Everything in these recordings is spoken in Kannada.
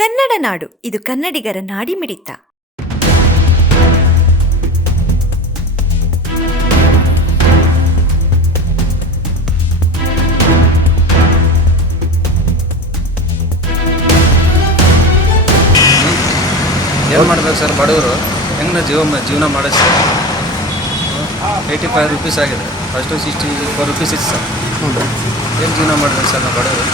ಕನ್ನಡ ನಾಡು ಇದು ಕನ್ನಡಿಗರ ನಾಡಿಮಿಡಿತ. ಏನು ಮಾಡ್ಬೇಕು ಸರ್ ಬಡವರು ಹೆಂಗೆ ಜೀವನ ಮಾಡೋದು ಸರ್. 85 ರೂಪೀಸ್ ಆಗಿದೆ, ಫಸ್ಟು 64 ರೂಪೀಸ್ ಇತ್ತು ಸರ್. ಏನು ಜೀವನ ಮಾಡ್ಬೇಕು ಸರ್ ನಾವು ಬಡವರು?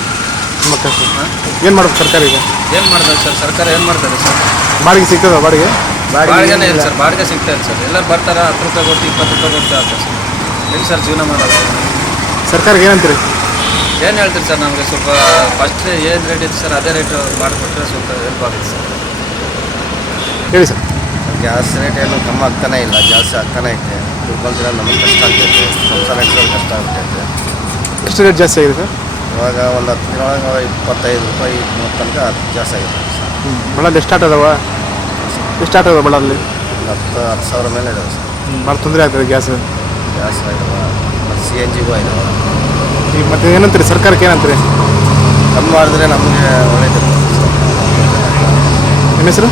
ಏನು ಮಾಡ್ಬೇಕು ಸರ್ಕಾರ ಈಗ? ಏನು ಮಾಡ್ಬೇಕು ಸರ್ ಸರ್ಕಾರ? ಏನು ಮಾಡ್ತಾರೆ ಸರ್? ಬಾಡಿಗೆ ಸಿಗ್ತದ? ಬಾಡಿಗೆನೇ ಇಲ್ಲ ಸರ್, ಬಾಡಿಗೆ ಸಿಗ್ತಾ ಇಲ್ಲ ಸರ್. ಎಲ್ಲರೂ ಬರ್ತಾರೆ, 10 ರೂಪಾಯಿ ಕೊಟ್ಟು 20 ರೂಪಾಯಿ ಕೊಟ್ಟು ಆಗ್ತದೆ ಸರ್. ಹೆಂಗೆ ಸರ್ ಜೀವನ ಮಾಡೋದು? ಸರ್ಕಾರಕ್ಕೆ ಏನಂತೀರಿ? ಏನು ಹೇಳ್ತೀರಿ ಸರ್? ನಮಗೆ ಸ್ವಲ್ಪ ಫಸ್ಟ್ ಏನು ರೇಟ್ ಇತ್ತು ಸರ್ ಅದೇ ರೇಟ್ ಮಾಡಿಕೊಟ್ರೆ ಸ್ವಲ್ಪ ಹೆಲ್ಪ್ ಆಗುತ್ತೆ ಸರ್. ಹೇಳಿ ಸರ್. ಗ್ಯಾಸ್ ರೇಟ್ ಏನು ಕಮ್ಮಿ ಆಗ್ತಾನೆ ಇಲ್ಲ, ಜಾಸ್ತಿ ಆಗ್ತಾನೆ ಐತೆ. ದುಡ್ಕೊಂತೀರ ನಮಗೆ ಕಷ್ಟ ಆಗ್ತೈತೆ, ಸಂಸಾರ ನಡೆಸೋದು ಕಷ್ಟ ಆಗ್ತೈತೆ. ಎಷ್ಟು ರೇಟ್ ಜಾಸ್ತಿ ಆಗಿದೆ ಸರ್? ಇವಾಗ ಒಂದು 10 ದಿನೊಳಗೆ 25 ರೂಪಾಯಿ 30 ತನಕ ಜಾಸ್ತಿ ಆಗಿದೆ ಸರ್. ಬಳ್ಳಲ್ಲಿ ಎಷ್ಟು ಆಟ ಅದಾವ? ಎಷ್ಟು ಆಟ ಅದಾವ ಬಳ್ಳಲ್ಲಿ? ಒಂದು 10 ಸಾವಿರ ಮೇಲೆ ಇದಾವೆ ಸರ್. ಭಾಳ ತೊಂದರೆ ಆಗ್ತದೆ ಗ್ಯಾಸ್ ಇದಾವೆ, ಮತ್ತು CNG ಇದಾವೆ. ಈಗ ಮತ್ತೆ ಏನಂತೀರಿ ಸರ್ಕಾರಕ್ಕೆ ಏನಂತೀರಿ? ಕಮ್ಮಿ ಮಾಡಿದ್ರೆ ನಮಗೆ ಒಳ್ಳೇದಿರ್ತದೆ ಸರ್. ನಿಮ್ಮ ಹೆಸರು?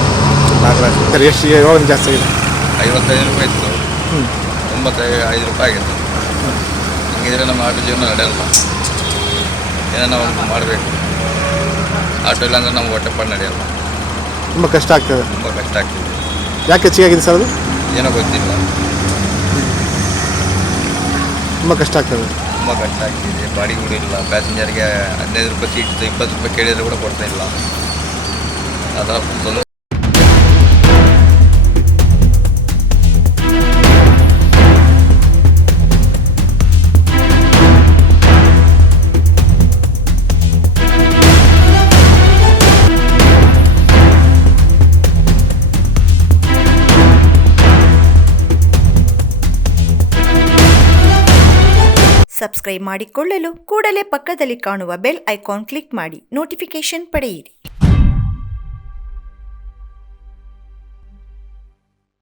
ನಾಗರಾಜ್. ಸರ್ ಎಷ್ಟು ಯಾವಾಗ ಜಾಸ್ತಿ ಆಗಿದೆ? 55 ರೂಪಾಯಿ ಇತ್ತು, 95 ರೂಪಾಯಿ ಆಗಿದೆ. ಹಿಂಗಿದ್ರೆ ನಮ್ಮ ಆಟೋ ಜೀವನ ನಡೆಯಲ್ಲ. ಏನೋ ಒಂದು ಮಾಡಬೇಕು. ಆಟೋ ಇಲ್ಲ ಅಂದರೆ ನಮ್ಗೆ ಹೊಟ್ಟೆಪಾಡು ನಡೆಯಲ್ಲ. ತುಂಬ ಕಷ್ಟ ಆಗ್ತದೆ. ತುಂಬ ಕಷ್ಟ ಆಗ್ತಿದೆ. ಯಾಕೆ ಹೆಚ್ಚಿಗೆ ಆಗಿದೆ ಸರ್ ಅದು? ಏನೋ ಗೊತ್ತಿಲ್ಲ, ತುಂಬ ಕಷ್ಟ ಆಗ್ತದೆ. ತುಂಬ ಕಷ್ಟ ಆಗ್ತಿದೆ. ಬಾಡಿಗೆ ಕೂಡ ಇಲ್ಲ, ಪ್ಯಾಸೆಂಜರ್ಗೆ 15 ರೂಪಾಯಿ ಸೀಟ್ 20 ರೂಪಾಯಿ ಕೇಳಿದರೆ ಕೂಡ ಕೊಡ್ತಾ ಇಲ್ಲ. ಅದರ ತೊಂದರೆ. ಸಬ್ಸ್ಕ್ರೈಬ್ ಮಾಡಿಕೊಳ್ಳಲು ಕೂಡಲೇ ಪಕ್ಕದಲ್ಲಿ ಕಾಣುವ ಬೆಲ್ ಐಕಾನ್ ಕ್ಲಿಕ್ ಮಾಡಿ ನೋಟಿಫಿಕೇಶನ್ ಪಡೆಯಿರಿ.